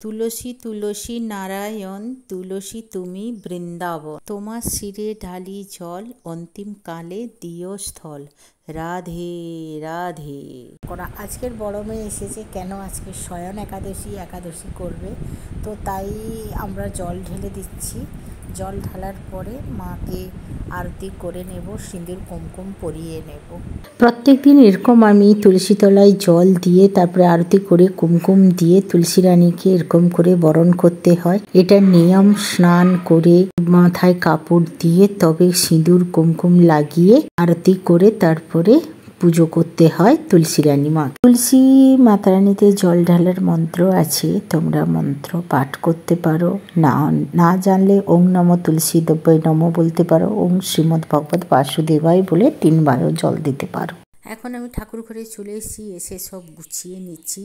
তুলসী তুলসী নারায়ণ তুলসী তুমি বৃন্দাবন, তোমার শিরে ঢালি জল, অন্তিম কালে দিও স্থল। রাধে রাধে। আজকের বড় মেয়ে এসেছে, কেন আজকে শয়ন একাদশী করবে, তো তাই আমরা জল ঢেলে দিচ্ছি। জল ঢালার পরে মাকে আরতি করে নেব, সিঁদুর কুমকুম পরিয়ে নেব। প্রত্যেক দিন এরকম আমি তুলসী তলায় জল দিয়ে তারপরে আরতি করে কুমকুম দিয়ে তুলসী রানীকে এরকম করে বরণ করতে হয়। এটা নিয়ম। স্নান করে মাথায় কাপড় দিয়ে তবে সিঁদুর কুমকুম লাগিয়ে আরতি করে তারপরে পুজো করতে হয় তুলসী রানী মা। তুলসী মাতা রানীতে জল ঢালার মন্ত্র আছে, তোমরা মন্ত্র পাঠ করতে পারো, না জানলে ওং নমঃ তুলসী দেব্যই নমঃ বলতে পারো, ওং শ্রীমদ্ ভগবত বাসুদেবায় বলে 3 বারও জল দিতে পারো। এখন আমি ঠাকুর ঘরে চলে এসে সব গুছিয়ে নিচ্ছি।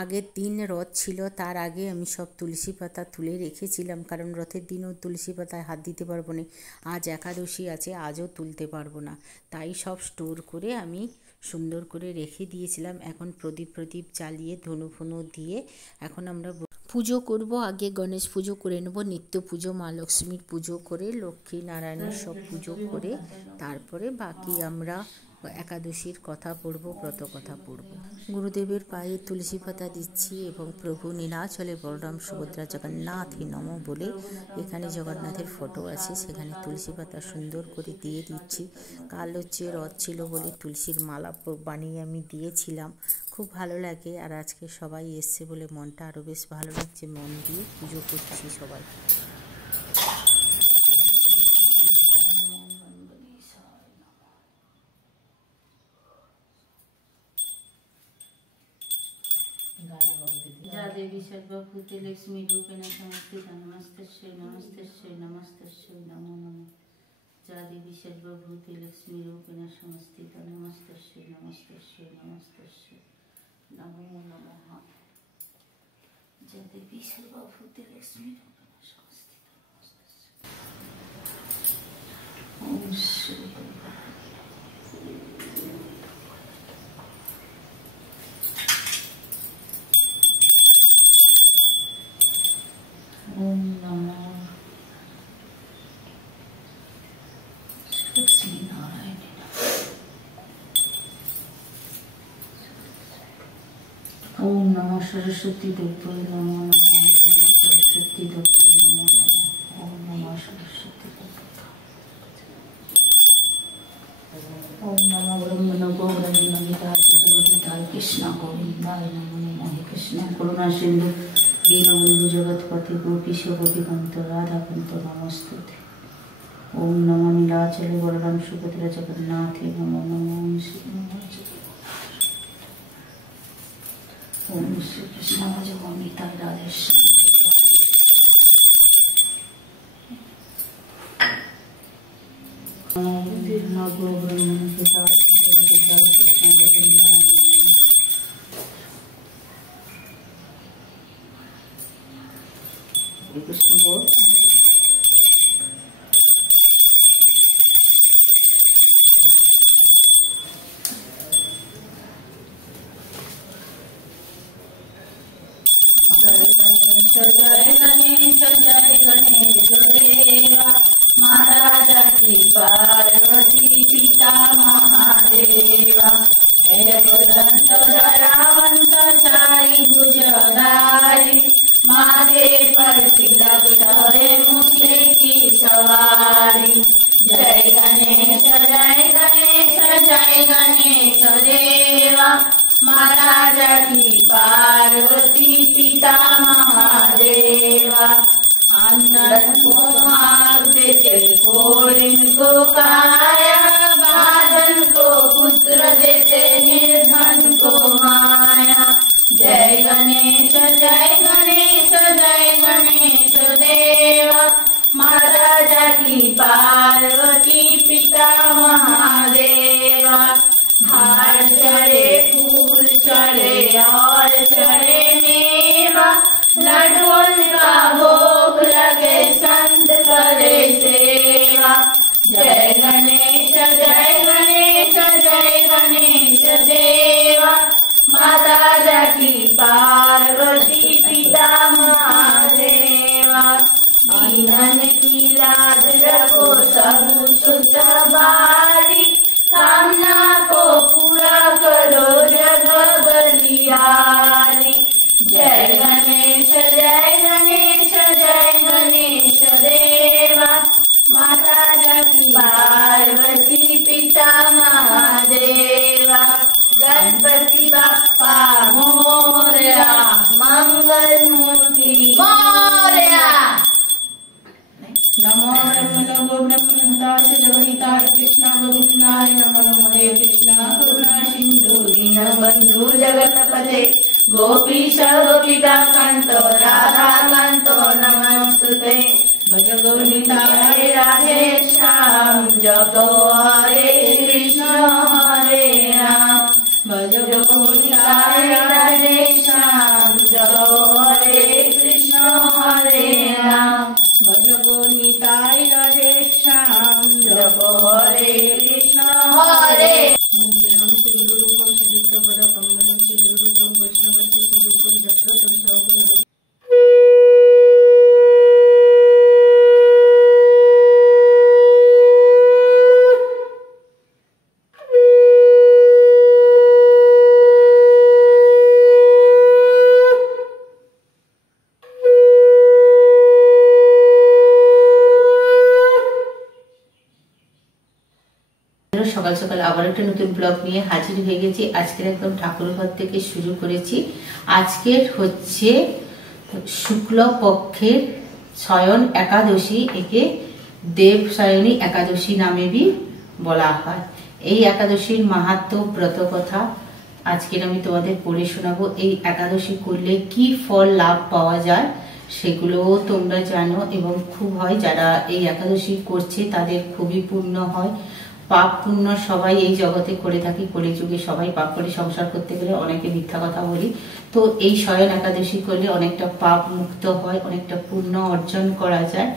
আগের দিন রথ ছিল, তার আগে আমি সব তুলসী পাতা তুলে রেখেছিলাম, কারণ রথের দিনও তুলসী পাতায় হাত দিতে পারবো না। আজ একাদশী আছে, আজও তুলতে পারবো না, তাই সব স্টোর করে আমি সুন্দর করে রেখে দিয়েছিলাম। এখন প্রদীপ জ্বালিয়ে ধনু ফনু দিয়ে এখন আমরা পুজো করব। আগে গণেশ পুজো করে নেব, নিত্য পুজো, মা লক্ষ্মীর পুজো করে, লক্ষ্মী নারায়ণের সব পুজো করে তারপরে বাকি আমরা একাদশীর কথা পড়ব, ব্রত কথা পড়ব। গুরুদেবের পায়ে তুলসী পাতা দিচ্ছি এবং প্রভু নীলাচলে বলরাম সুভদ্রা জগন্নাথই নম বলে এখানে জগন্নাথের ফটো আছে, সেখানে তুলসী পাতা সুন্দর করে দিয়ে দিচ্ছি। কাল হচ্ছে রথ ছিল বলে তুলসীর মালা বানিয়ে আমি দিয়েছিলাম, খুব ভালো লাগে। আর আজকে সবাই এসছে বলে মনটা আরও বেশ ভালো লাগছে, মন দিয়ে পুজো করছি সবাই। या देवी सर्वभूते लक्ष्मी रूपेण संस्थिता नमस्तस्यै नमस्तस्यै नमस्तस्यै नमो नमः। या देवी सर्वभूते लक्ष्मी रूपेण संस्थिता नमस्तस्यै नमस्तस्यै नमस्तस्यै नमो नमः। या देवी सर्वभूते लक्ष्मी रूपेण संस्थिता नमस्तस्यै ओम श्री ओम नमो लक्ष्मी नारायण। ओम नमो सरस्वती देव्यै नमो नमः। नमो सरस्वती देव्यै नमो नमः। ओम नमो सरस्वती ओम नमो ब्रह्मणो गौरवनिताय जगद्धाय कृष्ण गोविंदाय नमो नमः। हे कृष्ण करुणा सिंधु दीनबंधु जगतपति गोपीश गोपीकांत राधाकांत नमस्तुते। ओम नमो नीलाचले बलराम सुभद्रा जगन्नाथे नमो नमः। ओम श्री कृष्ण भगवानिता राधे श्याम। नमो ब्रह्मण पिता कृष्ण गोविंदाय नमः। कृष्ण बोल। जय गणेश देवा, महाराजा की पार्वती पिता महादेवा। हे दंत दयावंत चारि भुजधारी, माथे पर तिलक धरे मुसले की सवारी। जय गणेश देवा, महाराजा की पार्वती पिता महादेवा। अंधन को मार देते घोड़िन को काया, बादल को पुत्र देते निर्धन को माया। जय गणेश देवा, महाराजा की पार्वती पिता महादेवा। हार चढ़े फूल चढ़े और चढ़े मेवा, लड्डुओं का भोग लगे संत करे सेवा। जय गणेश देवा, माता जाकी पार्वती पिता पिता महादेवा। ईंधन की लाज रखो सब सुत बारी, कामना को पूरा करो जग बलिहारी। जय गणेश जय गणेश जय गणेश देवा। माता जगती पार्वती पिता महादेवा। गणपति बाप्पा मोरया, मंगल मूर्ति मोरया। नमो ब्रह्मणो ब्रह्मनिधाय जगन्नाथाय कृष्ण गोविंदाय नमो नमः। हे कृष्ण करुणा सिंधु दीनबंधु जगत्पते, गोपीश गोपिका कांतो राधा कांतो नमस्तुते। भज गोविंदाय राधे श्याम, जपो हरे कृष्ण हरे राम। भज गोविंदाय राधे श्याम, जपो हरे कृष्ण हरे राम। भज गोविंदाय राधे श्याम, जपो हरे कृष्ण हरे। वंदेहं श्रीगुरुरूपं श्रीयुक्तपदकमलं श्रीगुरुरूपं वैष्णवस्य श्रीरूपं जत्रतं सर्वदा। সকাল সকাল আবার একটা নতুন ব্লগ নিয়ে হাজির হয়ে গেছি। আজকের একদম ঠাকুর ঘর থেকে শুরু করেছি। আজকের হচ্ছে শুক্লপক্ষের শয়ন একাদশী, একে দেব শয়নী একাদশী নামে भी বলা হয়। এই একাদশীর মাহাত্ম্য ব্রত কথা আজকের আমি তোমাদের পড়ে শোনাবো। এই একাদশী করলে কি ফল লাভ পাওয়া যায় সেগুলোও তোমরা জানো এবং খুব হয়, যারা এই একাদশী করছে তাদের খুবই পূর্ণ হয়। পাপ পুণ্য সবাই এই জগতে করে থাকি, কলিযুগে সবাই পাপ করে সংসার করতে গেলে অনেকে মিথ্যা কথা বলি। তো এই শয়ন একাদশী করলে অনেকটা পাপ মুক্ত হয়, অনেকটা পুণ্য অর্জন করা যায়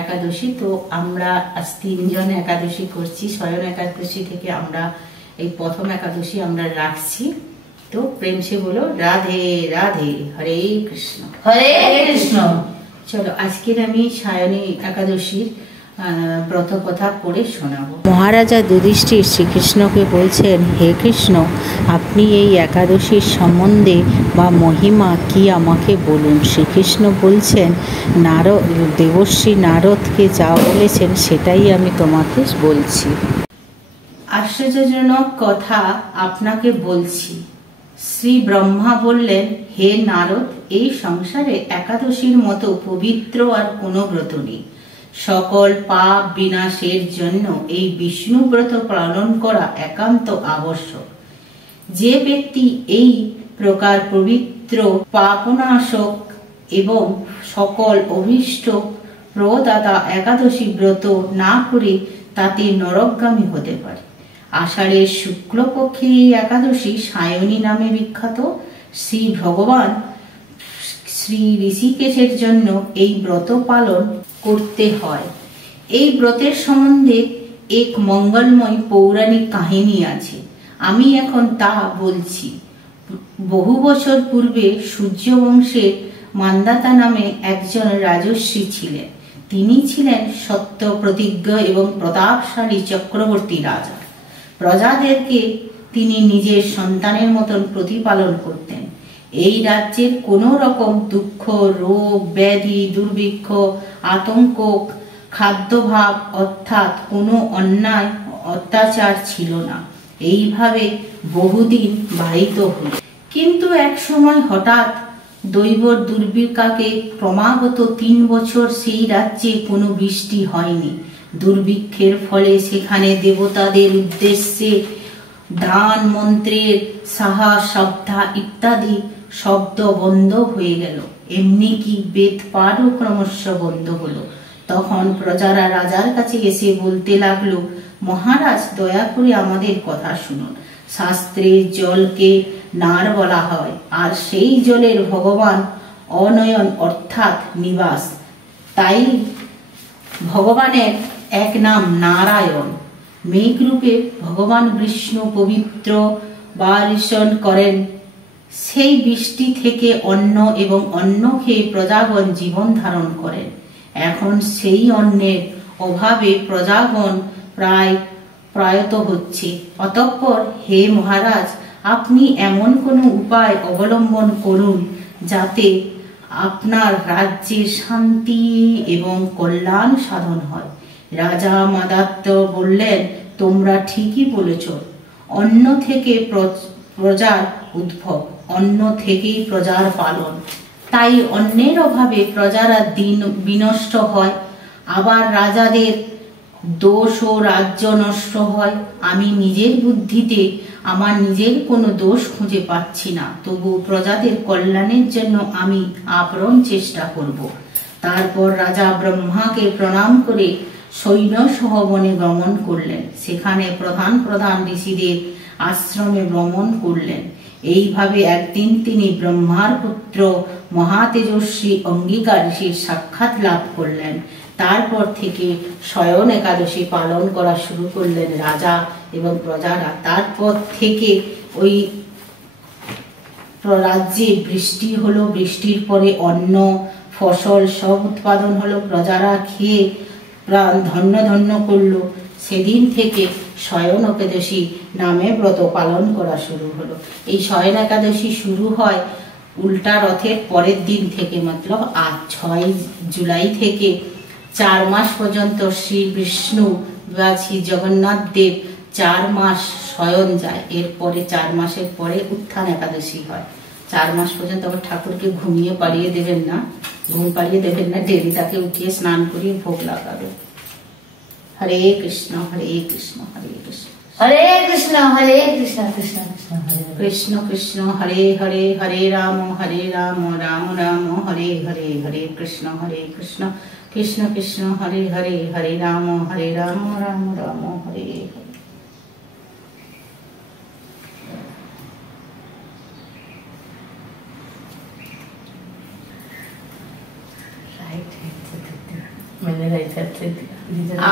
একাদশী। তো আমরা আজ 3 জন একাদশী করছি। শয়ন একাদশী থেকে আমরা এই প্রথম একাদশী আমরা রাখছি। তো প্রেম সে বলো রাধে রাধে, হরে কৃষ্ণ হরে কৃষ্ণ। চলো আজকের আমি শয়নী একাদশীর ব্রত কথা পড়ে শোনাবো। মহারাজা যুধিষ্ঠির শ্রীকৃষ্ণকে বলছেন, হে কৃষ্ণ, আপনি এই একাদশীর সম্বন্ধে বা মহিমা কি আমাকে বলুন। শ্রীকৃষ্ণ বলছেন, দেবশ্রী নারদকে যা বলেছেন সেটাই আমি তোমাকে বলছি। আশ্চর্যজনক কথা আপনাকে বলছি। শ্রী ব্রহ্মা বললেন, হে নারদ, এই সংসারে একাদশীর মতো পবিত্র আর কোনো ব্রত নেই। সকল পাপ বিনাশের জন্য এই বিষ্ণু ব্রত পালন করা একান্ত আবশ্যক। যে ব্যক্তি এই প্রকার পবিত্র পাপনাশক এবং সকল অভীষ্ট প্রদাতা একাদশী ব্রত না করে তাতে নরকগামী হতে পারে। আষাঢ়ের শুক্লপক্ষে এই একাদশী সায়নী নামে বিখ্যাত। শ্রী ভগবান শ্রী ঋষিকেশের জন্য এই ব্রত পালন করতে হয়। এই ব্রতের সম্বন্ধে এক মঙ্গলময় পৌরাণিক কাহিনী আছে, আমি এখন তা বলছি। বহু বছর পূর্বে সূর্যবংশের মান্দাতা নামে একজন রাজর্ষি ছিলেন। তিনি ছিলেন সত্য প্রতিজ্ঞ এবং প্রতাপশালী চক্রবর্তী রাজা। প্রজাদেরকে তিনি নিজের সন্তানের মতন প্রতিপালন করতেন। এই রাজ্যের কোনো রকম দুঃখ, রোগ, ব্যাধি, দুর্ভিক্ষ, আতঙ্ক, খাদ্যভাব অর্থাৎ কোনো অন্যায় অত্যাচার ছিল না। এইভাবে বহুদিন বাহিত হল। কিন্তু এক সময় হঠাৎ দৈব দুর্ভিক্ষাকে ক্রমাগত 3 বছর সেই রাজ্যে কোনো বৃষ্টি হয়নি। দুর্ভিক্ষের ফলে সেখানে দেবতাদের উদ্দেশ্যে দান, মন্ত্রের সাহা, শব্দা ইত্যাদি শব্দ বন্ধ হয়ে গেল। এমনি কি বেদ পাঠও ক্রমশ বন্ধ হলো। তখন প্রজারা রাজার কাছে এসে বলতে লাগলো, মহারাজ, দয়া করে আমাদের কথা শুনুন। শাস্ত্রে জলকে নার বলা হয়, আর সেই জলের ভগবান অনয়ন অর্থাৎ নিবাস। তাই ভগবানের এক নাম নারায়ণ। মেঘরূপে ভগবান বিষ্ণু পবিত্র বর্ষণ করেন সেই বৃষ্টি থেকে অন্ন এবং অন্ন খেয়ে প্রজাগণ জীবন ধারণ করেন। এখন সেই অন্নের অভাবে প্রজাগণ প্রায়ত হচ্ছে। অতঃপর হে মহারাজ, আপনি এমন কোনো উপায় অবলম্বন করুন যাতে আপনার রাজ্যে শান্তি এবং কল্যাণ সাধন হয়। রাজা মাদাত্য বললেন, তোমরা ঠিকই বলেছ। অন্ন থেকে প্রজার উদ্ভব, অন্ন থেকেই প্রজার পালন। তাই অন্নের অভাবে প্রজারা বিনষ্ট হয়, আবার রাজাদের দোষ ও রাজ্য নষ্ট হয়। আমি নিজের বুদ্ধিতে আমার নিজের কোনো দোষ খুঁজে পাচ্ছি না, তবু প্রজাদের কল্যাণের জন্য আমি আপ্রাণ চেষ্টা করব। তারপর রাজা ব্রহ্মাকে প্রণাম করে সৈন্য সহ বনে ভ্রমণ করলেন। সেখানে প্রধান প্রধান ঋষিদের আশ্রমে ভ্রমণ করলেন। এইভাবে একদিন তিনি ব্রহ্মার পুত্র মহাতেজস্বী অঙ্গিকা ঋষির সাক্ষাৎ লাভ করলেন। তারপর থেকে শয়ন একাদশী পালন করা শুরু করলেন রাজা এবং প্রজারা। তারপর থেকে ওই রাজ্যে বৃষ্টি হলো, বৃষ্টির পরে অন্ন ফসল সব উৎপাদন হলো, প্রজারা খেয়ে প্রাণ ধন্য ধন্য করলো। সেদিন থেকে শয়ন একাদশী নামে ব্রত পালন করা শুরু হলো। এই শয়ন একাদশী শুরু হয় উল্টা রথের পরের দিন থেকে, মতলব আজ 6 জুলাই থেকে 4 মাস পর্যন্ত শ্রী বিষ্ণু বা শ্রী জগন্নাথ দেব 4 মাস শয়ন যায়। এরপরে 4 মাসের পরে উত্থান একাদশী হয়। 4 মাস পর্যন্ত আবার ঠাকুরকে ঘুমিয়ে পাড়িয়ে দেবেন না, ঘুম পাড়িয়ে দেবেন না, ডেলি তাকে উঠিয়ে স্নান করিয়ে ভোগ লাগাবে। হরে কৃষ্ণ হরে কৃষ্ণ হরে কৃষ্ণ হরে কৃষ্ণ কৃষ্ণ কৃষ্ণ হরে কৃষ্ণ কৃষ্ণ হরে হরে, হরে রাম রাম রাম হরে হরে, হরে কৃষ্ণ কৃষ্ণ কৃষ্ণ হরে হরে, হরে রাম রাম রাম হরে হরে।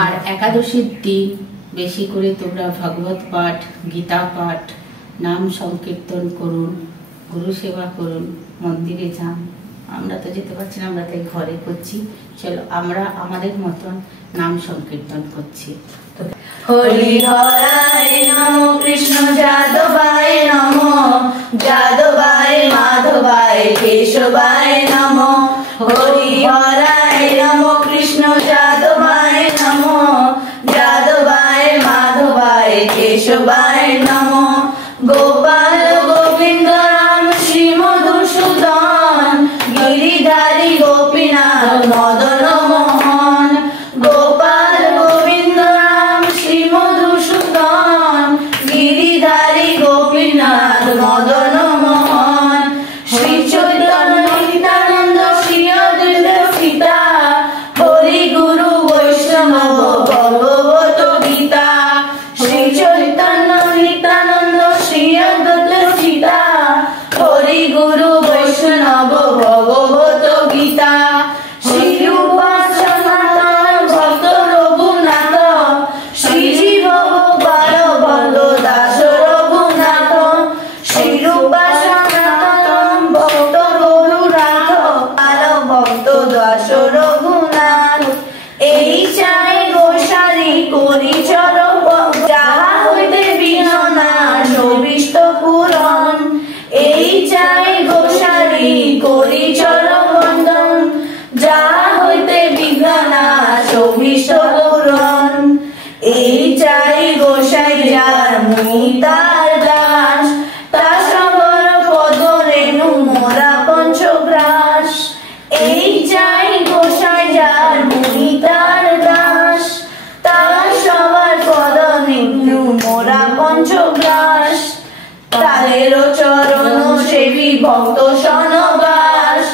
আর একাদশীর দিন বেশি করে তোমরা ভাগবত পাঠ, গীতা পাঠ, নাম সংকীর্তন করুন, গুরু সেবা করুন, মন্দিরে যান। আমরা তো যেতে পারছি না, আমরা তাই ঘরে করছি। চলো আমরা আমাদের মতন নাম সংকীর্তন করছি। হরি হরায় নমো কৃষ্ণ যাদবায় নমো, যাদবায় মাধবায় কেশবায় নমো। হরি হরায় নমো কৃষ্ণ যাদবায় নমো, যাদবায় মাধবায় কেশবায় নমো। গোপাল গোবিন্দ রাম শ্রী মধুসূদন, গিরিধারী গোপীনাথ মদন মোহন। গোপাল গোবিন্দ রাম শ্রী মধুসূদন, গিরিধারী গোপীনাথ মদন মোহন। শ্রী চৈতন্য নিত্যানন্দ শ্রী অদ্বৈত সীতা, হরি গুরু বৈষ্ণব ভগবত গীতা। শ্রী চৈতন্য নিত্যানন্দ শ্রী অদ্বৈত সীতা, হরি গুরু বৈষ্ণব ভগবত গীতা। শ্রী রূপ সনাতন ভক্ত রঘুনাথ, শ্রীজীব গোপাল বল্ল দাস রঘুনাথ। শ্রী রূপ সনাতন ভক্ত রঘুনাথ, পাল ভক্ত দাস রঘুনাথ। এই চাই গোসারি করি চর, যাহা হইতে বিহনা সবিষ্ট পুরন। এই চাই গোসারি করি চর বন্দন, যাহা হইতে বিঘ্না সবিষ্ট পুরন। এই চাই গোসাই যার মুনি তার দাস, তার সবর পদ রেণু মোরা পঞ্চগ্রাস। এই চাই গোসাই যার মুনি তার দাস, তার সবার পদ রেণু মোরা পঞ্চগ্রাস। তাদেরও চরণ সেবী ভক্ত সনবাস,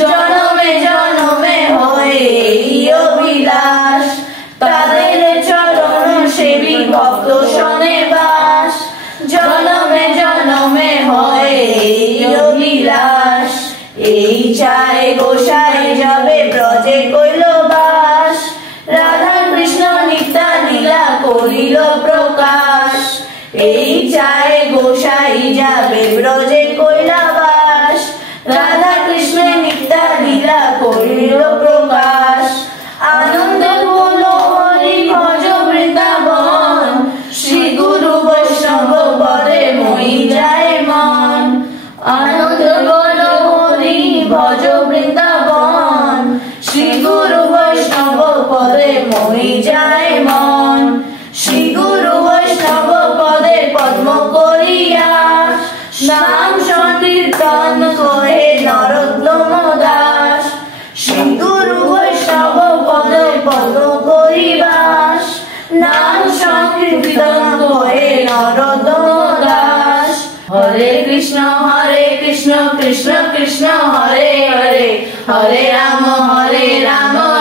জনমে জনমে হয়ে এই অভিলাষ। তাদের চরণ সেবী ভক্ত সনে বাস, যায় মন। শ্রী গুরু বৈষ্ণব পদে পদ্ম করিয়া নাম সংকীর্তন করে নরোত্তম দাস। শ্রী গুরু বৈষ্ণব পদে পদ্ম করিবাস নাম সংকীর্তন করে নরোত্তম দাস। হরে কৃষ্ণ কৃষ্ণ কৃষ্ণ হরে হরে, হরে রাম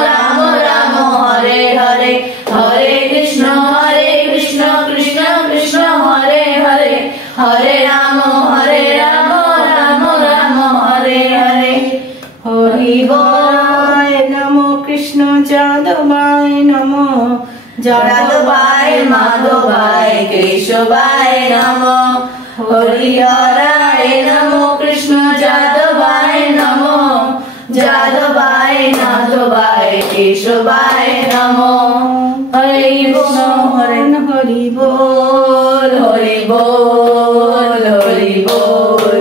রাম রাম হরে হরে, হরে কৃষ্ণ কৃষ্ণ কৃষ্ণ হরে হরে, হরে রাম রাম রাম হরে হরে। হরি বল নমো কৃষ্ণ যাদবায় নমো, যাদবায় মাধবায় কেশবায় নমো। হরি হরায় নমো কৃষ্ণ যাদবায় নমো, যাদবায় মাধবায় কেশবায় নমো। হরি বল হরি বল হরি বল হরি বল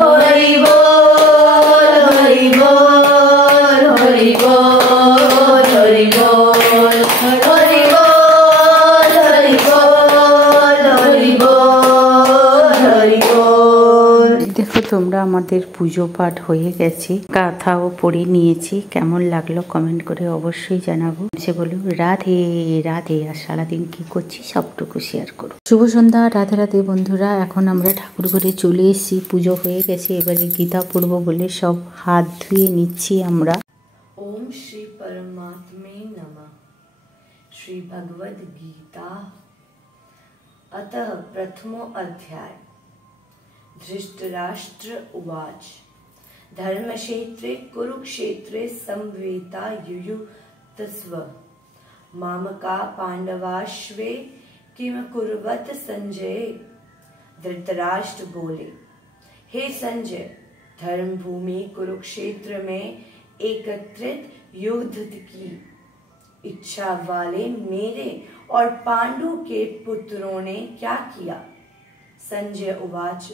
হরি বল হরি বল হরি বল হরি বল হরি বল হরি বল হরি বল হরি বল। দেখো তোমরা, আমাদের পুজো পাঠ হয়ে গেছে, কাথাও পড়ে নিয়েছি। কেমন লাগলো কমেন্ট করে অবশ্যই জানাবো। সে বলো রাধে রাধে, আর সারাদিন কি করছি সবটুকু শেয়ার করো। শুভ সন্ধ্যা, রাধে রাধে বন্ধুরা। এখন আমরা ঠাকুর ঘরে চলে এসেছি, পুজো হয়ে গেছে। এবারে গীতা পড়বো বলে সব হাত ধুয়ে নিচ্ছি আমরা। ओम श्री परमात्मे नमः। श्री भगवद गीता अतः प्रथमो अध्याय। धृतराष्ट्र उवाच धर्मक्षेत्रे कुरुक्षेत्रे समवेता युयुत्सव मामका पांडवाश्वे किम कुर्वत संजय। धृतराष्ट्र बोले, हे संजय, धर्म भूमि कुरुक्षेत्र में एकत्रित युद्ध की इच्छा वाले मेरे और पांडु के पुत्रों ने क्या किया। संजय उवाच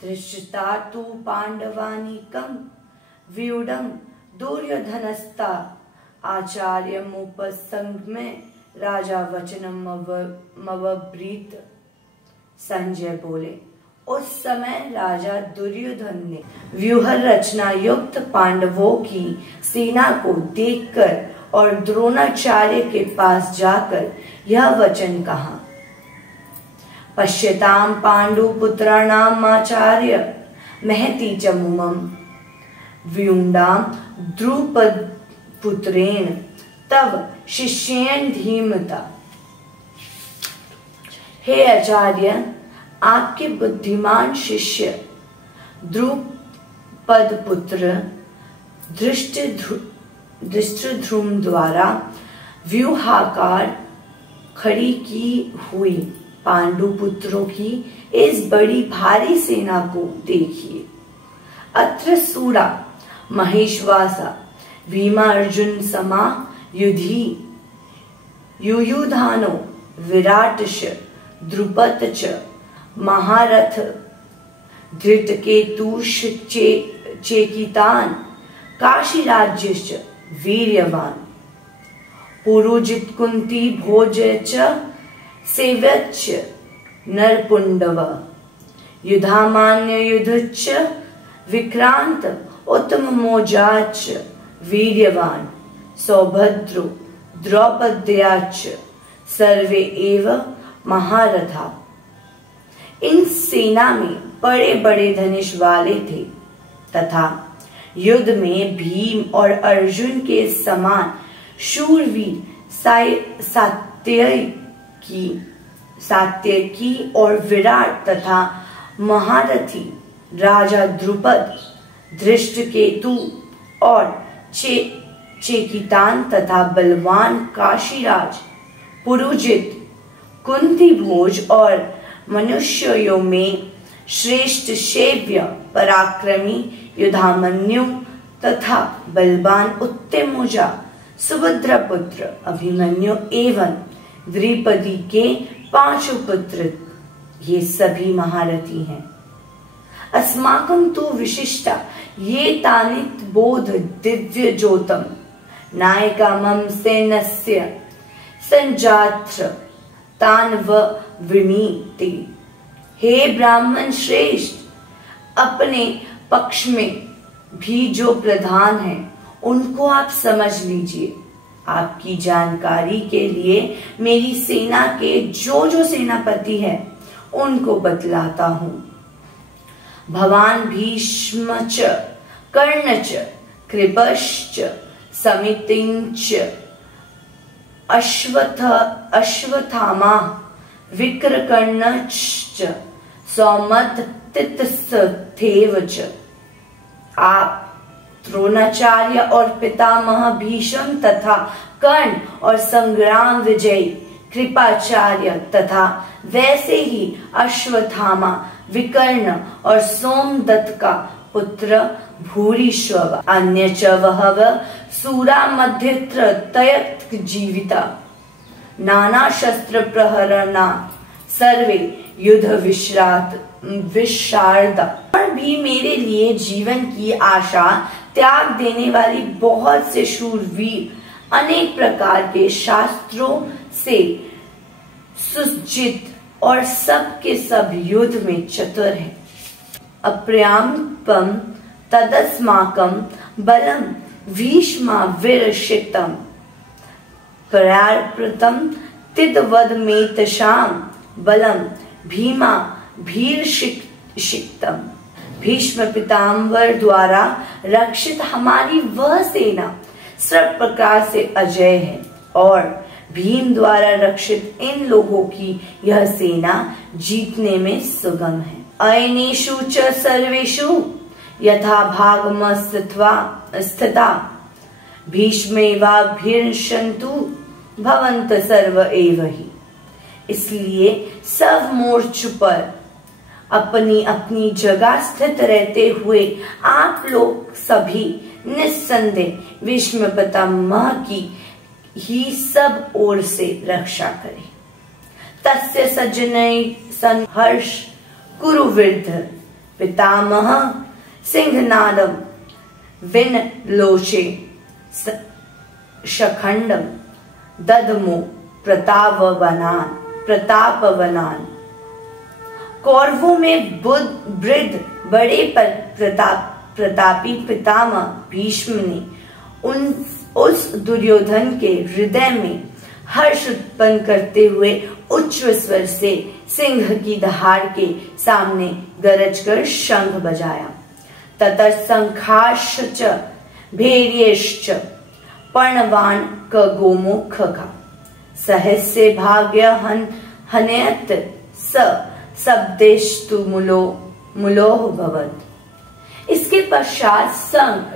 धृष्टा तु पांडवानीकं व्यूढं दुर्योधनस्ता आचार्यमुपसंगमे राजा वचनमब्रीत। संजय बोले, उस समय राजा दुर्योधन ने व्यूह रचना युक्त पांडवों की सेना को देखकर और द्रोणाचार्य के पास जाकर यह वचन कहा, पश्यताम पांडुपुत्राणाम आचार्य महति च मुमम व्यूंडाम द्रुपद पुत्रेण तव शिष्येन धीमता। हे आचार्य, आपके बुद्धिमान शिष्य द्रुपद पुत्र धृष्टद्युम्न द्वारा व्यूहाकार खड़ी की हुई पांडु पुत्रों की इस बड़ी भारी सेना को देखिए। अत्र सूरा महेश्वासा भीमार्जुन समा युधि युयुधानो विराटश द्रुपद च महारथ धृतकेतुष चेकितान काशीराज्यश्च वीर्यवान पुरुजित कुंती भोज च सेव्यच्च नरपुंडव युधामान्य युधच्च विक्रांत उत्तम मोजाच वीर्यवान सौभद्रो द्रौपद्याच सर्वे एव महारथा। इन सेना में बड़े बड़े धनुष वाले थे तथा युद्ध में भीम और अर्जुन के समान शूरवीर सात्यकी और विराट तथा महारथी राजा द्रुपद धृष्टकेतु और चेकितान तथा बलवान काशीराज पुरुजित कुंती भोज और मनुष्यों में श्रेष्ठ शैव्य पराक्रमी युधामन्यु तथा बलवान उत्तमोजा सुभद्रा पुत्र अभिमन्यु एवं द्रौपदी के 5 पुत्र, ये सभी महारथी हैं। अस्माकं तु विशिष्टा ये तानित बोध दिव्य ज्योतम नायका मम सैन्यस्य संजात्र तान्व वृणीते। हे ब्राह्मण श्रेष्ठ, अपने पक्ष में भी जो प्रधान हैं उनको आप समझ लीजिए। आपकी जानकारी के लिए मेरी सेना के जो जो सेनापति हैं उनको बतलाता हूं। भवान भीष्म च कर्ण च कृपश्च समितिञ्च अश्वत्थामा विक्रकर्णश्च सौमदत्तिस्थेव च। आप द्रोणाचार्य और पितामह भीष्म तथा कर्ण और संग्राम विजयी कृपाचार्य तथा वैसे ही अश्वत्थामा विकर्ण और सोमदत्त का पुत्र भूरिश्रव अन्य च बहवः सूरा मध्यत्र तयत् जीविता नाना शस्त्र प्रहरणा सर्वे युद्ध विशारद। और भी मेरे लिए जीवन की आशा त्याग देने वाली बहुत से शूरवीर अनेक प्रकार के शास्त्रों से सुसज्जित और सब के सब युद्ध में चतुर हैं। अप्राम्पम तदस्माकं बलम भीष्माविरक्षितम् प्रार्पितं तिदवदमेतषां बलम भीमा भीरक्षितम्। भीष्म पितामह द्वारा रक्षित हमारी वह सेना सब प्रकार से अजय है और भीम द्वारा रक्षित इन लोगों की यह सेना जीतने में सुगम है। अयनेषु च सर्वेषु यथा भागमस्थिता भीष्मेवाभिर्षन्तु भवन्त सर्व एव हि। इसलिए सब मोर्चों पर अपनी अपनी जगह स्थित रहते हुए आप लोग सभी निस्संदेह भीष्म पितामह की ही सब ओर से रक्षा करें। तस्य सज्जनै संहर्ष कुरु वृद्ध पितामह सिंहनादम विनलोचे शखंडम ददमो प्रतापवनान। कौरवों में वृद्ध बड़े प्रतापी पितामह भीष्म ने उस दुर्योधन के हृदय में हर्ष उत्पन्न करते हुए उच्च स्वर से सिंह की दहाड़ के सामने गरजकर शंख बजाया। ततः शंखाश्च भैर्यश्च पर्णवान क गोमुख का सहस्य भाग्य हनयत स शब्देस्तु मुलोह भवत। इसके पश्चात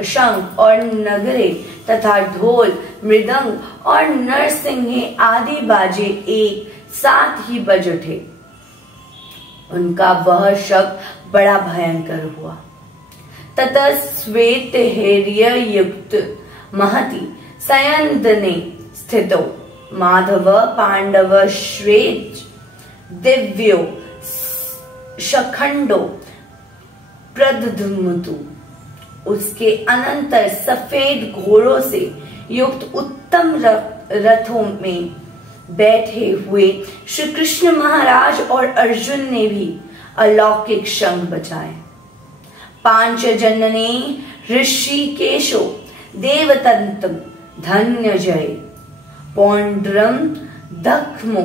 शंख और नगरे तथा ढोल मृदंग और नरसिंहे आदि बाजे एक साथ ही बज उठे। उनका वह शब्द बड़ा भयंकर हुआ। ततः श्वेत हैर्य युक्त महति सयंदने स्थितो माधव पांडव श्वेत दिव्यो शखंडो प्रदधुमतु। उसके अनंतर सफेद घोड़ों से युक्त उत्तम रथों में बैठे हुए श्री कृष्ण महाराज और अर्जुन ने भी अलौकिक शंख बजाए। पांचजनने ऋषिकेशो देवतंतम धन्य जय पौंड्रम दख्मो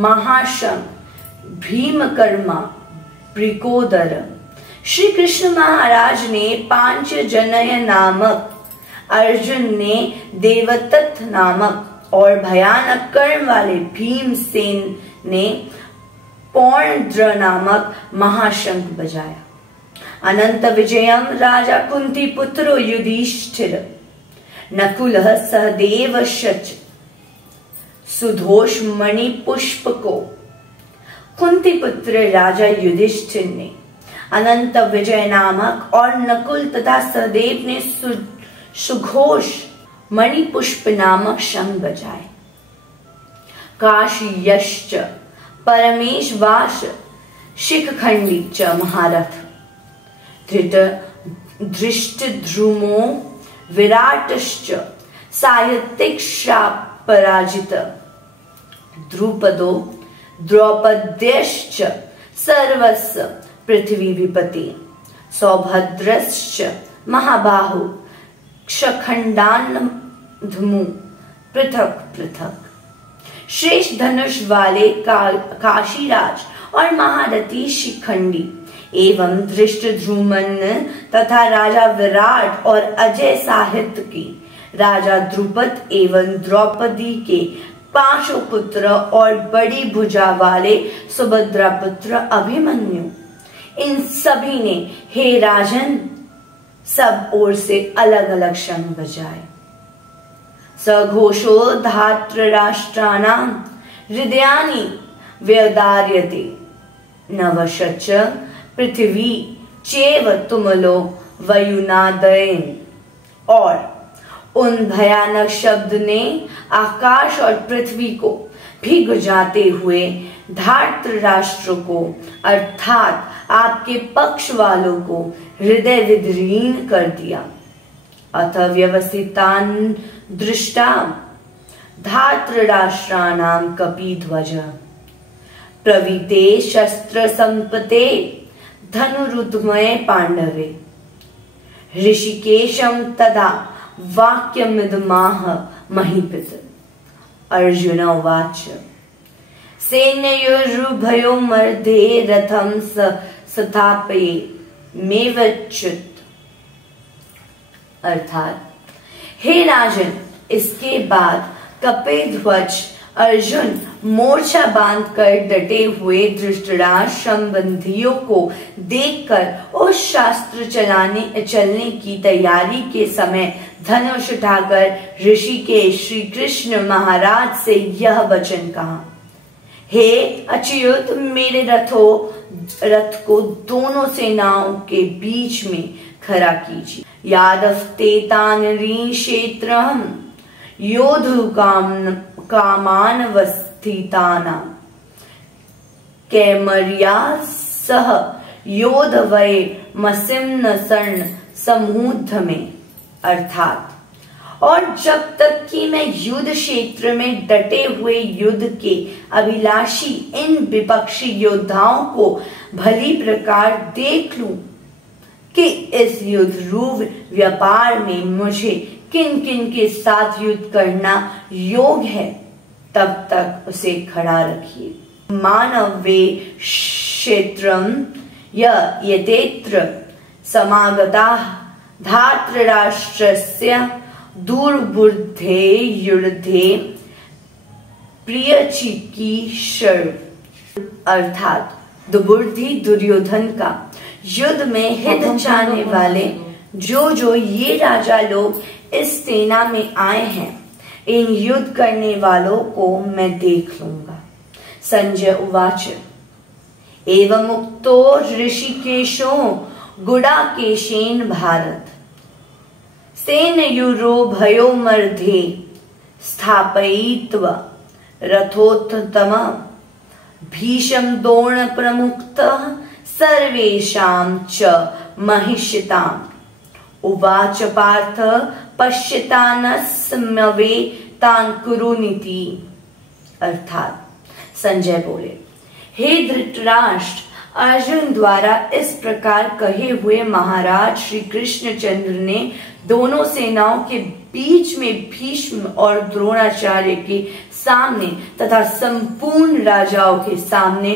महाशंख भीमकर्मा प्रिकोदर। श्री कृष्ण महाराज ने पांचजनय नामक, अर्जुन ने देवदत्त नामक और भयानक कर्म वाले भीमसेन ने पौंड्र नामक महाशंख बजाया। अनंत विजयम राजा कुंती पुत्रो युधिष्ठिर नकुलः सहदेव शच सुधोष मणि पुष्प को। कुंती पुत्र राजा युधिष्ठिर ने अनंत विजय नामक और नकुल तथा सहदेव ने सुघोष मणिपुष्प नामक शंख बजाए। काशीयश्च परमेशवास शिखखंडी च महारथ धृष्टद्रुमो विराटश्च साहित्यिक पराजित द्रुपदो द्रौपद्यश्च सर्वस्य पृथ्वी विपते सौभद्रश्च महाबाहु क्षखंडान्धमु पृथक पृथक। श्रेष्ठ धनुष वाले काशीराज और महारथी शिखंडी एवं धृष्टद्युम्न तथा राजा विराट और अजय साहित्य की राजा द्रुपद एवं द्रौपदी के 5 पुत्र और बड़ी भुजा वाले सुभद्रा पुत्र अभिमन्यु, इन सभी ने हे राजन सब ओर से अलग अलग शंख बजाए। सघोषो धातृराष्ट्राणां हृदयानि व्यदार्यते नवशच पृथ्वी चेव तुमलो वयुनादयेन। और उन भयानक शब्द ने आकाश और पृथ्वी को भी गुजाते हुए धातृराष्ट्र को अर्थात आपके पक्ष वालों को हृदय विदीर्ण कर दिया। अथ व्यवसितान दृष्टा धातृराष्ट्राणां कपिध्वज प्रवीते शस्त्र संपते धनुरुद्मये पांडवे ऋषिकेशं तदा वाक्यमिदमाह महीपति। अर्जुन उवाच सैन्योरुभयो मध्ये रथं स्थापये मेवच्युत। अर्थात हे राजन, इसके बाद कपिध्वज अर्जुन मोर्चा बांधकर डटे हुए धृतराष्ट्र संबंधियों को देखकर उस शास्त्र चलने की तैयारी के समय धनुष उठाकर ऋषिकेश श्री कृष्ण महाराज से यह वचन कहा, हे अच्युत, मेरे रथ को दोनों सेनाओं के बीच में खड़ा कीजिए। यादव तेतानरी क्षेत्रम योधु कामानवस्थिताना कैमर्या सह योधवै मसिम्न सर्ण समूह में। अर्थात और जब तक कि मैं युद्ध क्षेत्र में डटे हुए युद्ध के अभिलाषी इन विपक्षी योद्धाओं को भली प्रकार देख लूं कि इस युद्ध रूप व्यापार में मुझे किन किन के साथ युद्ध करना योग्य है, तब तक उसे खड़ा रखिए। मानव वे क्षेत्रम यतेत्र समागता धातृराष्ट्रस्य दुर्बुद्धे युद्धे प्रियचिकीर्षण। अर्थात दुर्बुद्धि दुर्योधन का युद्ध में हित चाहने वाले जो ये राजा लोग इस सेना में आए हैं, इन युद्ध करने वालों को मैं देख लूंगा। संजय उवाच एवं उक्तो ऋषिकेशो गुडाकेशेन भारत सेनयोरो भयो मध्ये स्थापयित्वा रथोत्तम भीषम द्रोण प्रमुक्तः सर्वेषां च महिषिताम्। उवाच पार्थ पश्यतानस्म्यवे तान् कुरुनिति। अर्थात संजय बोले, हे धृतराष्ट्र, अर्जुन द्वारा इस प्रकार कहे हुए महाराज श्री कृष्णचंद्र ने दोनों सेनाओं के बीच में भीष्म और द्रोणाचार्य के सामने तथा संपूर्ण राजाओं के सामने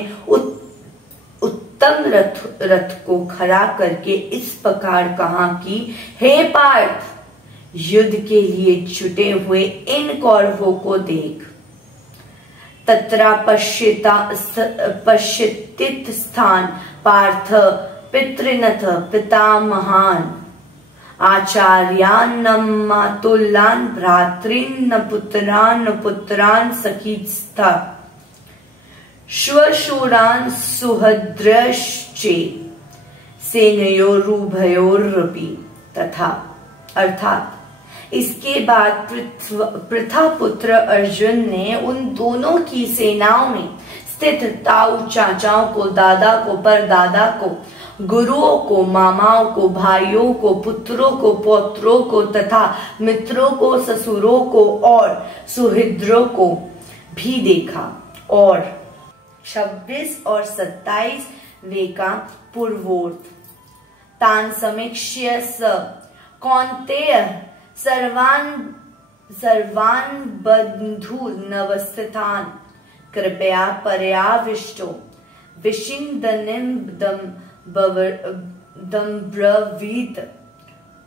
उत्तम रथ को खड़ा करके इस प्रकार कहा कि हे पार्थ, युद्ध के लिए छुटे हुए इन कौरवों को देख। तत्रा पश्यतित स्थान पार्थ पितृनथ पितामहान् आचार्यान् मातुलान् भ्रातॄन् पुत्रान् पुत्रान् सखीस्था श्वशूरान् सुहृद्रश्चे सेनयोरुभयोरपि तथा। अर्थात इसके बाद प्रथापुत्र अर्जुन ने उन दोनों की सेनाओं में स्थित ताऊ चाचाओं को, दादा को, परदादा को, गुरुओं को, मामाओं को, भाइयों को, पुत्रों को, पौत्रों को तथा मित्रों को, ससुरों को और सुहृदों को भी देखा और 26 और 27 वे का पूर्वोर्ध। तान समीक्ष्य स कौन्तेय सर्वान् बन्धु नवस्थितान् कृपया पर्याविष्टो ब्रवीत।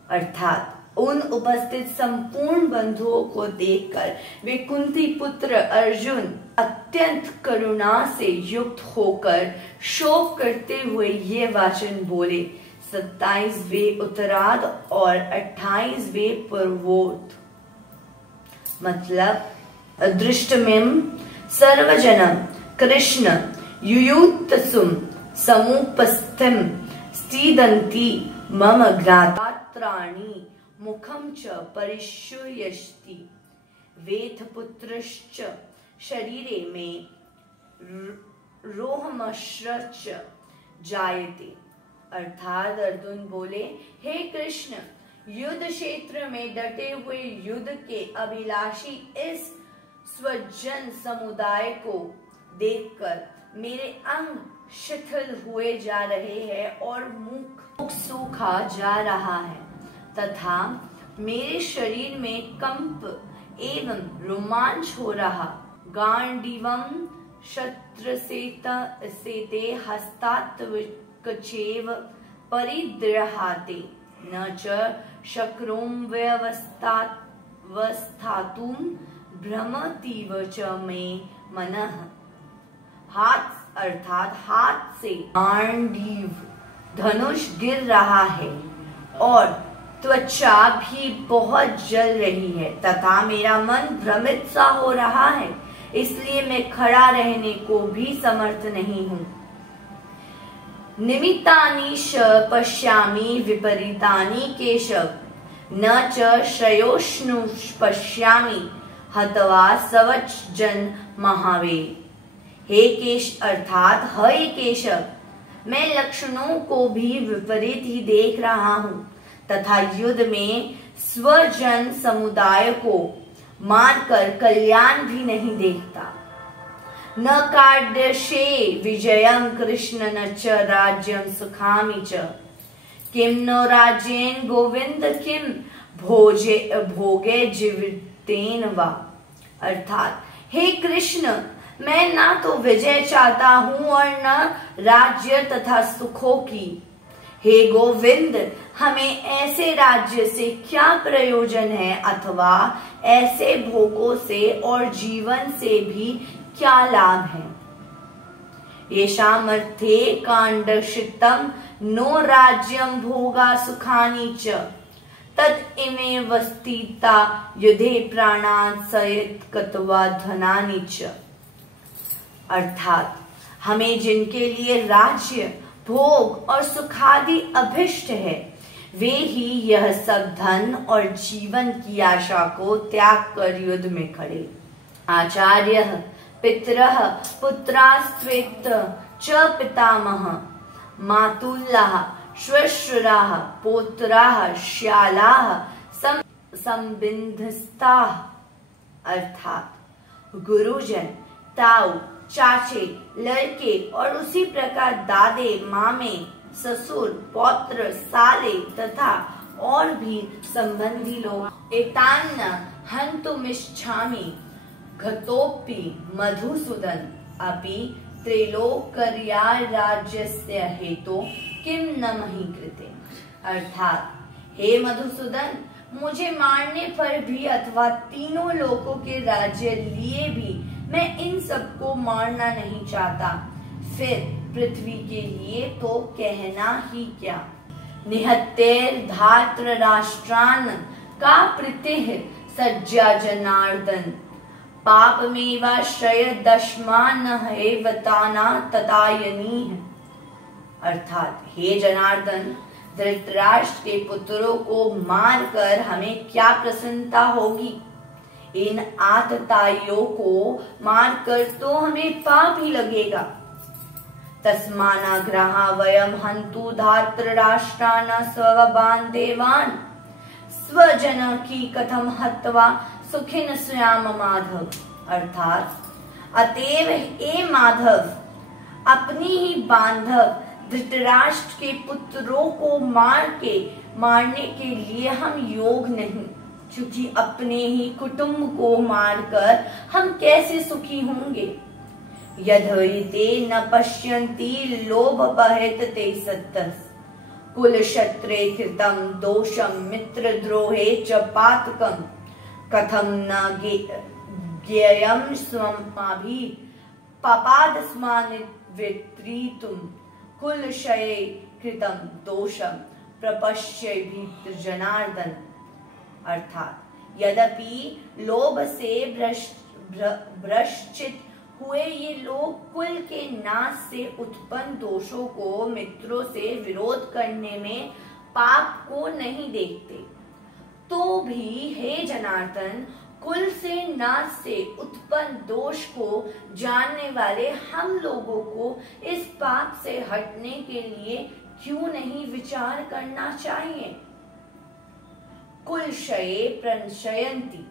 अर्थात उन उपस्थित संपूर्ण बंधुओं को देखकर वे कुंती पुत्र अर्जुन अत्यंत करुणा से युक्त होकर शोक करते हुए ये वचन बोले। 27वें उत्तरार्ध और 28वें पूर्वोर्ध। मतलब अदृष्टमिम सर्वजनम कृष्ण युयुत्सुम समुपस्थिम स्थिदन्ति मम घ्रात्राणि मुखम च परिशूयष्टि वेथपुत्रश्च शरीरे में रोहमश्च जायते। अर्थात अर्जुन बोले, हे कृष्ण, युद्ध क्षेत्र में डटे हुए युद्ध के अभिलाषी इस स्वजन समुदाय को देखकर मेरे अंग शिथिल हुए जा रहे हैं और मुख सूखा जा रहा है तथा मेरे शरीर में कंप एवं रोमांच हो रहा। गांडीवम शस्त्रसेते हस्तात्वकचेव परिद्रहाते न च शक्रों व्यवस्थातुं भ्रमतीव च मे मनः। हाथ अर्थात हाथ से गांडीव धनुष गिर रहा है और त्वचा भी बहुत जल रही है तथा मेरा मन भ्रमित सा हो रहा है, इसलिए मैं खड़ा रहने को भी समर्थ नहीं हूँ। निमित्तानि च पश्यामि विपरीतानि केशव न च श्रेयोष्णु पश्यामि हत्वा सवज्जन महावे। हे केश अर्थात हे केशव, मैं लक्षणों को भी विपरीत ही देख रहा हूँ तथा युद्ध में स्वजन समुदाय को मारकर कल्याण भी नहीं देखता। न कार्दशे विजयं कृष्ण न च राज्यं सुखामि च किम नो राज्येन गोविंद किम भोगे जीवितेन वा। अर्थात हे कृष्ण, मैं ना तो विजय चाहता हूँ और न राज्य तथा सुखों की। हे गोविंद, हमें ऐसे राज्य से क्या प्रयोजन है अथवा ऐसे भोगों से और जीवन से भी क्या लाभ है। येषाम् अर्थे कांडशितम नो राज्यम भोगा सुखानि च तत् इमे वस्तिता युधे प्राणान् सयत कत्वा धनानि च। अर्थात हमें जिनके लिए राज्य भोग और सुखादि अभिष्ट है वे ही यह सब धन और जीवन की आशा को त्याग कर युद्ध में खड़े। आचार्य पितरः पुत्रास्त्वेत च पितामह मातुल्लाः श्वश्रुराः पौत्राः श्यालाः संबंधस्ताः। अर्थात गुरुजन, ताऊ, चाचे, लड़के और उसी प्रकार दादे, मामे, ससुर, पौत्र, साले तथा और भी संबंधी लोग। एतान्न हन्तुमिच्छामि घतोपि मधुसूदन अपि त्रैलोक्या राज्यस्य हेतु किम न मही कृते। अर्थात हे मधुसूदन, मुझे मारने पर भी अथवा तीनों लोकों के राज्य लिए भी मैं इन सबको मारना नहीं चाहता, फिर पृथ्वी के लिए तो कहना ही क्या। निहत्तेर धात्र राष्ट्रान का प्रीतिः सज्जा जनार्दन पापमेवाश्रय दशमान हेवताना ततायनीः। अर्थात हे जनार्दन, धृतराष्ट्र के पुत्रों को मारकर हमें क्या प्रसन्नता होगी। इन आतताइयों को मारकर तो हमें पाप ही लगेगा। तस्मानाग्रहा वयम हंतु धातृराष्ट्रान् स्वबान्धवान् स्वजन की कथम हत्वा सुखिन स्याम माधव। अर्थात अतएव हे माधव, अपनी ही बांधव धृतराष्ट्र के पुत्रों को मारने के लिए हम योग नहीं, क्योंकि अपने ही कुटुंब को मारकर हम कैसे सुखी होंगे। यद्वैते न पश्यन्ति लोभपहृत ते सत्तस्, कुल क्षत्रे कृतं दोषं मित्रद्रोहे च पातकं, कथं न ज्ञेयं स्वमाभि पापादस्मान् वित्रीतुं, कुल क्षये कृतं दोषं प्रपश्येभिः जनार्दन। अर्थात यद्यपि लोभ से भ्रष्ट हुए ये लोग कुल के नाश से उत्पन्न दोषों को मित्रों से विरोध करने में पाप को नहीं देखते, तो भी हे जनार्दन, कुल से नाश से उत्पन्न दोष को जानने वाले हम लोगों को इस पाप से हटने के लिए क्यों नहीं विचार करना चाहिए। कुल क्षये प्रणश्यन्ति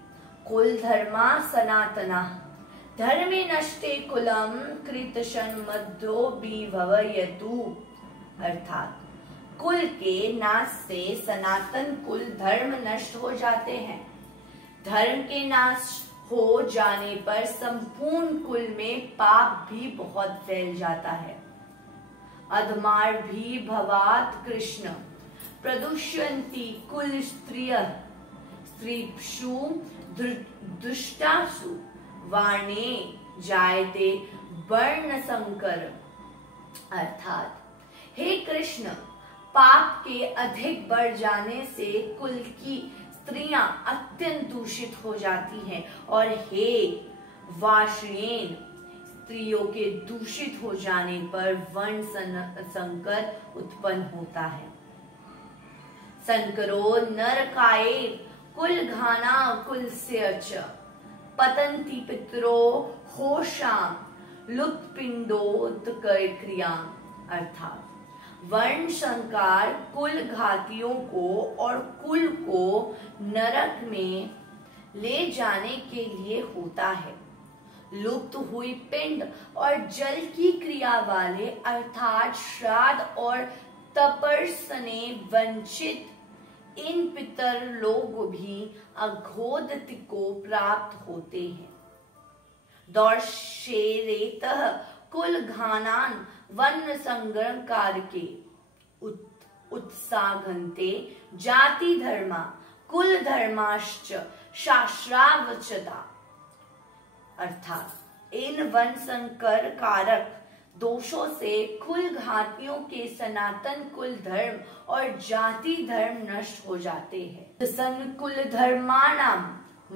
कुल धर्मा सनातना, धर्मे नष्टे कुलम कृतशन्मध्यो विभवयतु। अर्थात कुल के नाश से सनातन कुल धर्म नष्ट हो जाते हैं। धर्म के नाश हो जाने पर संपूर्ण कुल में पाप भी बहुत फैल जाता है। अधमार भी भवात कृष्ण प्रदुष्यन्ति कुल स्त्रियः, स्त्रीषु दुष्टासु वाणे जायते वर्ण संकर। अर्थात हे कृष्ण, पाप के अधिक बढ़ जाने से कुल की स्त्रियां अत्यंत दूषित हो जाती हैं, और हे वार्ष्णेय, स्त्रियों के दूषित हो जाने पर वर्ण संकर उत्पन्न होता है। संकरो नरकाये कुल घाना कुल से च, पतंती पितरो होशाम लुत्पिंडोत्क्रिया। अर्थात वर्ण संकार कुल घातियों को और कुल को नरक में ले जाने के लिए होता है। लुप्त हुई पिंड और जल की क्रिया वाले अर्थात श्राद्ध और तपर्सने वंचित इन पितर लोग भी अघोदति को प्राप्त होते हैं। दौर्शेरेतः कुल घानान वर्ण संग्रह कारके उत्साघन्ते जाति धर्मा कुल धर्माश्च शास्त्रावचता। अर्थात इन वन संकर कारक दोषों से कुल घातियों के सनातन कुल धर्म और जाति धर्म नष्ट हो जाते हैं। सन कुल धर्माणाम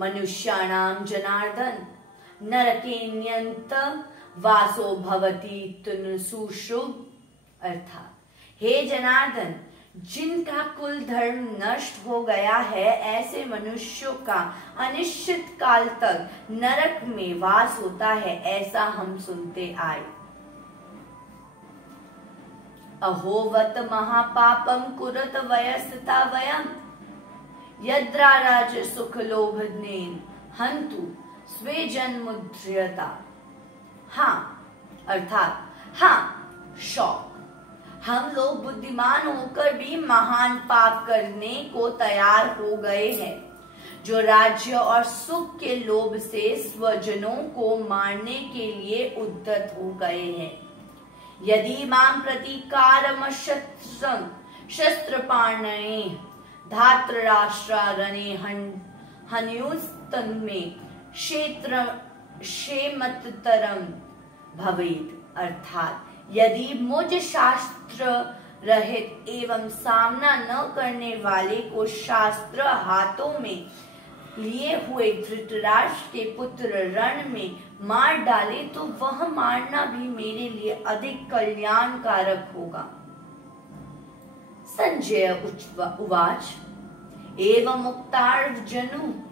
मनुष्याणाम जनार्दन नरकेन्यंत वासो भवति तुनसुशुभ। अर्थात हे जनार्दन, जिनका कुल धर्म नष्ट हो गया है, ऐसे मनुष्यों का अनिश्चित काल तक नरक में वास होता है, ऐसा हम सुनते आए। अहोवत महापापम कुरत वयस्ता वयम यद्राराज सुख लोभनेन हंतु स्वे जन्मुद्र्यता। हाँ, अर्थात हाँ, शौक, हम लोग बुद्धिमान होकर भी महान पाप करने को तैयार हो गए हैं, जो राज्य और सुख के लोभ से स्वजनों को मारने के लिए उद्यत हो गए हैं। यदि मां प्रतिकारम शस्त्रपाणे धातराष्ट्रारणे हन्युस्तन्मे क्षेत्र क्षेमतरम भवेत्। अर्थात यदि मुझ शास्त्र रहित एवं सामना न करने वाले को शास्त्र हाथों में लिए हुए धृतराष्ट्र के पुत्र रण में मार डाले, तो वह मारना भी मेरे लिए अधिक कल्याणकारक होगा। संजय उवाच एवं मुक्तार्जुन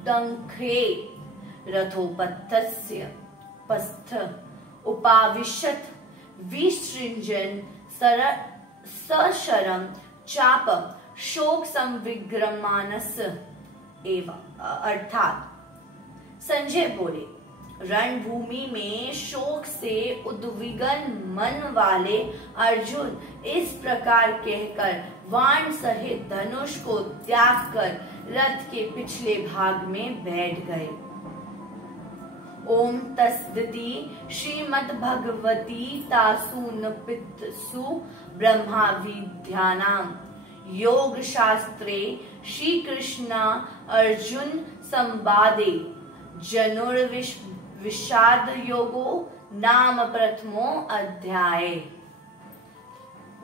सडंखे रथोपत्थस्य पस्थ उपाविशत विसृजन सशरम चापम शोक संविग्न मानस एवं अर्थात संजय बोले, रणभूमि में शोक से उद्विग्न मन वाले अर्जुन इस प्रकार कहकर वाण सहित धनुष को त्याग कर रथ के पिछले भाग में बैठ गए। ओम तस्दिति श्रीमद्भगवती तासूनपित्सु ब्रह्मा विद्यानाम योग शास्त्रे श्री कृष्ण अर्जुन संवादे विषाद योगो नाम प्रथमो अध्याय।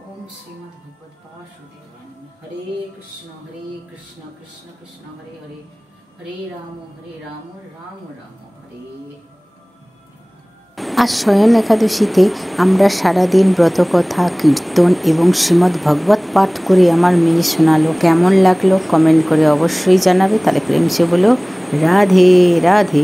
ओम श्रीमद् भगवत वासुदेवाय नमः। हरे कृष्ण कृष्ण कृष्ण हरे हरे, हरे राम राम राम हरे। আজ শয়ন একাদশীতে আমরা সারাদিন ব্রতকথা কীর্তন এবং শ্রীমদ্ ভগবত পাঠ করে আমার মেয়ে শোনালো। কেমন লাগলো কমেন্ট করে অবশ্যই জানাবে। তাহলে প্রেম সে বলো রাধে রাধে।